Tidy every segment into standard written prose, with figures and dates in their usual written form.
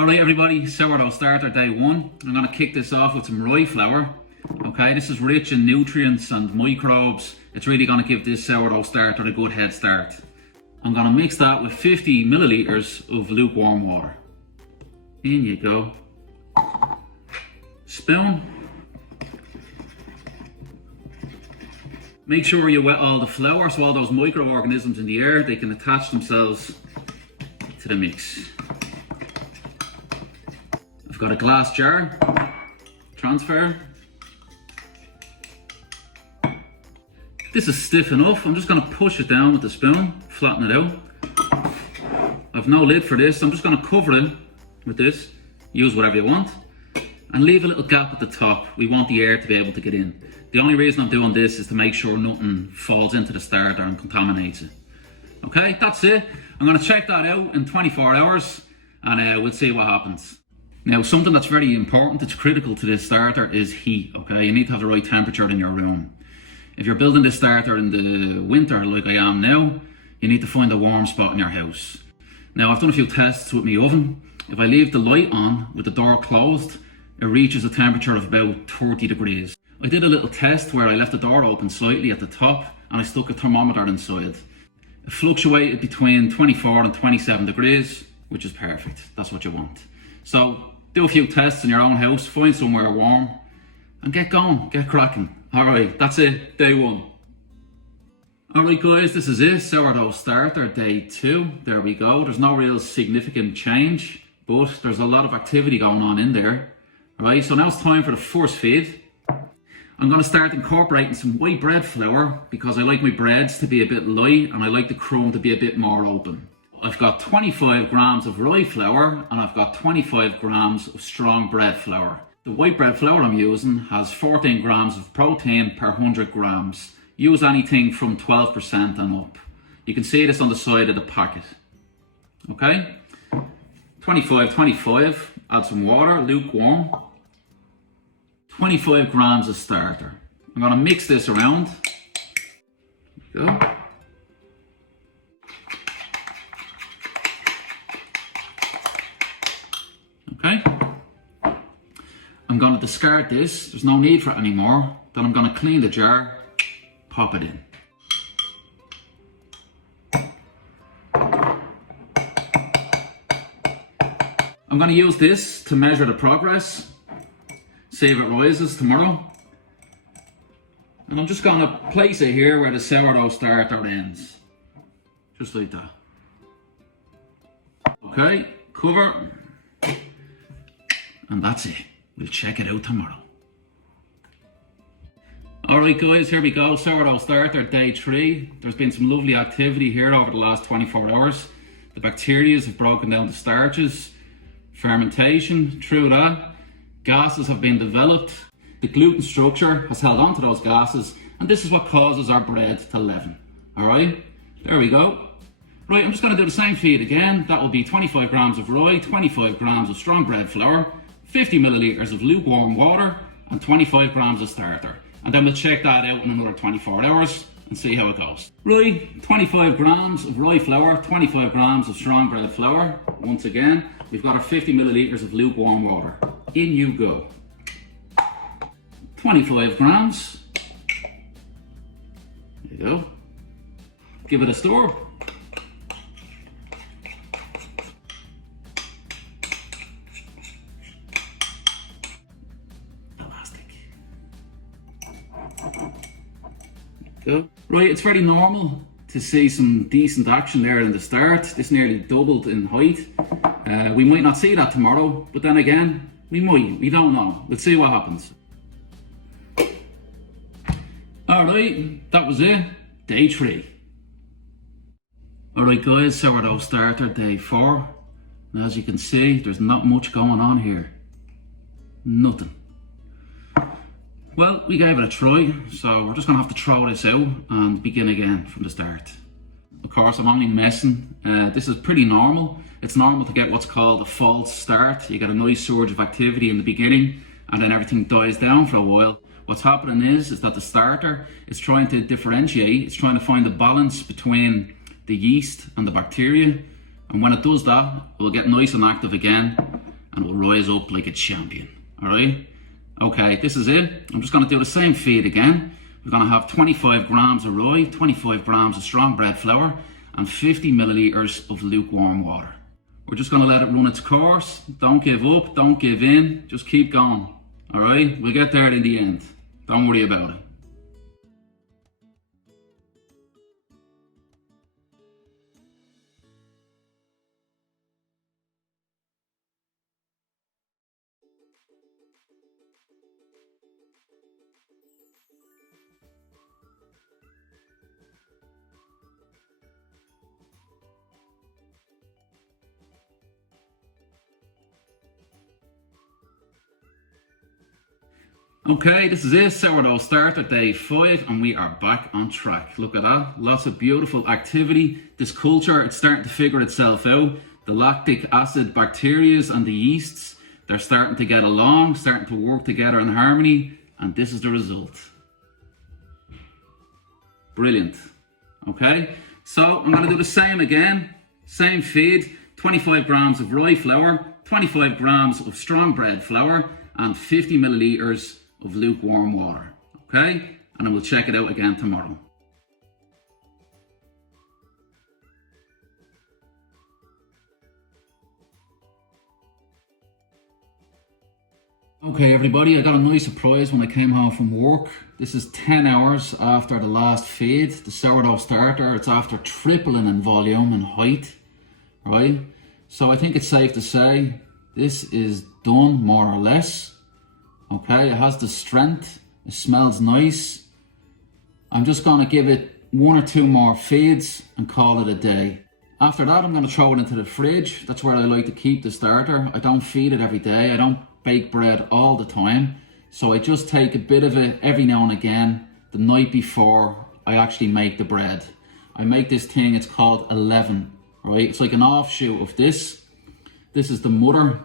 Alright everybody, sourdough starter day one. I'm going to kick this off with some rye flour. Okay, this is rich in nutrients and microbes. It's really going to give this sourdough starter a good head start. I'm going to mix that with 50 milliliters of lukewarm water. In you go. Spoon. Make sure you wet all the flour so all those microorganisms in the air, they can attach themselves to the mix. I've got a glass jar. Transfer. This is stiff enough. I'm just going to push it down with the spoon, flatten it out. I've no lid for this. I'm just going to cover it with this. Use whatever you want. And leave a little gap at the top. We want the air to be able to get in. The only reason I'm doing this is to make sure nothing falls into the starter and contaminates it. Okay, that's it. I'm going to check that out in 24 hours and we'll see what happens. Now, something that's very important, it's critical to this starter, is heat. Okay, you need to have the right temperature in your room. If you're building this starter in the winter like I am now, you need to find a warm spot in your house. Now, I've done a few tests with my oven. If I leave the light on with the door closed, it reaches a temperature of about 30 degrees. I did a little test where I left the door open slightly at the top and I stuck a thermometer inside. It fluctuated between 24 and 27 degrees, which is perfect. That's what you want. So do a few tests in your own house, find somewhere warm and get going, get cracking. Alright, that's it, day one. Alright guys, this is it, sourdough starter, day two. There we go. There's no real significant change, but there's a lot of activity going on in there. Alright, so now it's time for the first feed. I'm going to start incorporating some white bread flour because I like my breads to be a bit light and I like the crumb to be a bit more open. I've got 25 grams of rye flour and I've got 25 grams of strong bread flour. The white bread flour I'm using has 14 grams of protein per 100 grams. Use anything from 12% and up. You can see this on the side of the packet. Okay? 25, add some water, lukewarm. 25 grams of starter. I'm going to mix this around. There we go. Okay. I'm going to discard this. There's no need for it anymore. Then I'm going to clean the jar, pop it in. I'm going to use this to measure the progress. See if it rises tomorrow. And I'm just going to place it here where the sourdough starter ends. Just like that. Okay, cover. And that's it. We'll check it out tomorrow. Alright guys, here we go. Sourdough starter, day 3. There's been some lovely activity here over the last 24 hours. The bacteria have broken down the starches. Fermentation, through that. Gases have been developed. The gluten structure has held on to those gases. And this is what causes our bread to leaven. Alright, there we go. Right, I'm just going to do the same feed again. That will be 25 grams of rye, 25 grams of strong bread flour, 50 milliliters of lukewarm water, and 25 grams of starter. And then we'll check that out in another 24 hours and see how it goes. Right, 25 grams of rye flour, 25 grams of strong bread flour. Once again, we've got our 50 milliliters of lukewarm water. In you go. 25 grams. There you go. Give it a stir. Go. Right, it's very normal to see some decent action there in the start. This nearly doubled in height. We might not see that tomorrow, but then again, we might. We don't know. We'll see what happens. Alright, that was it. Day 3. Alright guys, sourdough starter, day 4. And as you can see, there's not much going on here. Nothing. Well, we gave it a try, so we're just going to have to throw this out and begin again from the start. Of course, I'm only messing. This is pretty normal. It's normal to get what's called a false start. You get a nice surge of activity in the beginning and then everything dies down for a while. What's happening is that the starter is trying to differentiate. It's trying to find the balance between the yeast and the bacteria. And when it does that, it will get nice and active again. and it will rise up like a champion. All right. Okay, this is it. I'm just going to do the same feed again. We're going to have 25 grams of rye, 25 grams of strong bread flour, and 50 milliliters of lukewarm water. We're just going to let it run its course. Don't give up, don't give in, just keep going. All right, we'll get there in the end. Don't worry about it. Okay, this is it, Sourdough Starter Day 5, and we are back on track. Look at that, lots of beautiful activity. This culture, it's starting to figure itself out. The lactic acid bacteria and the yeasts, they're starting to get along, starting to work together in harmony, and this is the result. Brilliant. Okay, so I'm going to do the same again, same feed, 25 grams of rye flour, 25 grams of strong bread flour, and 50 milliliters of lukewarm water. Okay, and I will check it out again tomorrow. Okay everybody, I got a nice surprise when I came home from work. This is 10 hours after the last feed, the Sourdough Starter. It's after tripling in volume and height, right? So I think it's safe to say this is done more or less. Okay, it has the strength, it smells nice. I'm just gonna give it 1 or 2 more feeds and call it a day. After that, I'm gonna throw it into the fridge. That's where I like to keep the starter. I don't feed it every day. I don't bake bread all the time. So I just take a bit of it every now and again, the night before I actually make the bread. I make this thing, it's called 11, right? It's like an offshoot of this. This is the mother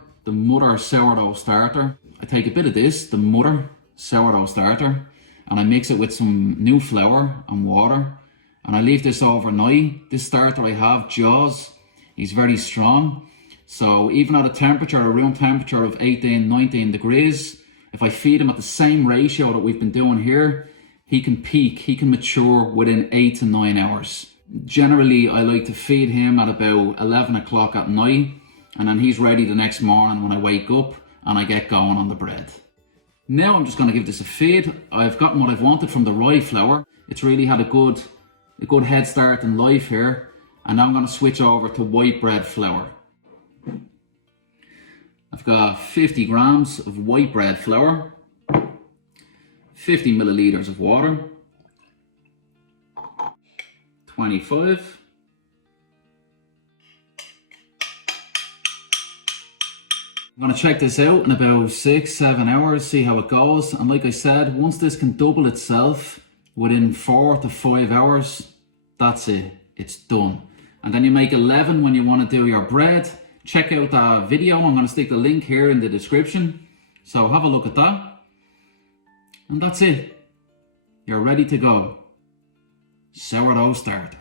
sourdough starter. I take a bit of this, the mother sourdough starter, and I mix it with some new flour and water, and I leave this overnight. This starter I have, Jaws, he's very strong. So even at a room temperature of 18, 19 degrees, if I feed him at the same ratio that we've been doing here, he can peak, he can mature within 8 to 9 hours. Generally, I like to feed him at about 11 o'clock at night, and then he's ready the next morning when I wake up and I get going on the bread. Now I'm just going to give this a feed. I've gotten what I've wanted from the rye flour. It's really had a good head start in life here. And now I'm going to switch over to white bread flour. I've got 50 grams of white bread flour, 50 milliliters of water, 25. I'm going to check this out in about 6-7 hours, see how it goes. And like I said, once this can double itself within 4 to 5 hours, that's it, it's done. And then you make 11 when you want to do your bread. Check out that video, I'm going to stick the link here in the description. So have a look at that. And that's it. You're ready to go. Sourdough starter.